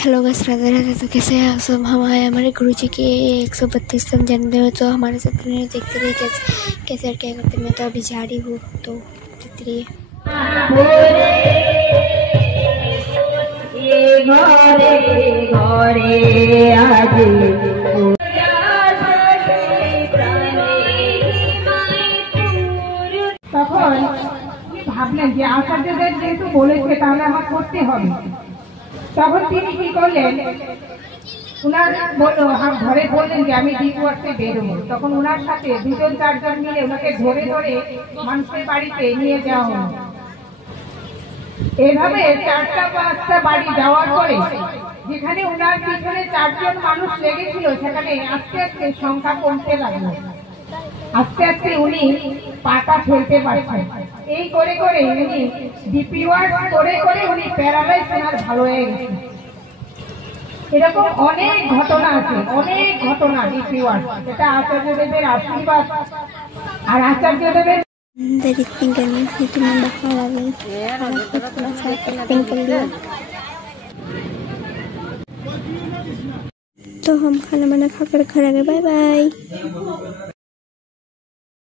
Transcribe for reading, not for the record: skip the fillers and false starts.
Hello guys, Radhe Radhe. तो कैसे हैं आप सब। हम आए हमारे गुरु जी के 132वें जन्मदिन में। तो हमारे साथ देखते रहिए कैसे और क्या करते। मैं तो अभी जा रही हूँ, तो देखते रहिए। তখন ভাবলেন যে আচার্যদের যেহেতু বলেছে তাহলে আমার করতে হবে। তখন তিনি কি করলেন, উনার ঘরে বললেন যে আমি ডিভোর্সে বেরোবো। তখন উনার সাথে দুজন চারজন মিলে ওনাকে ধরে ধরে মানুষের বাড়িতে নিয়ে যাওয়া হলো। এভাবে 4টা-5টা বাড়ি যাওয়ার পরে যেখানে উনার পিছনে 4জন মানুষ লেগেছিল সেখানে আস্তে আস্তে সংখ্যা কমতে লাগলো। আস্তে আস্তে উনি পাটা ফেলতে পারছেন। এই করে করে উনি ডিপি ওয়ার্ক করে করে উনি প্যারালাইজ ওনার ভালো হয়ে গেছে। এরকম অনেক ঘটনা আছে, অনেক ঘটনা ডিপি ওয়ার্ক। এটা আচার্যদেবের আশীর্বাদ। আর আচার্যদেবের तो हम खाना वाना खाकर घर आ गए। Bye bye.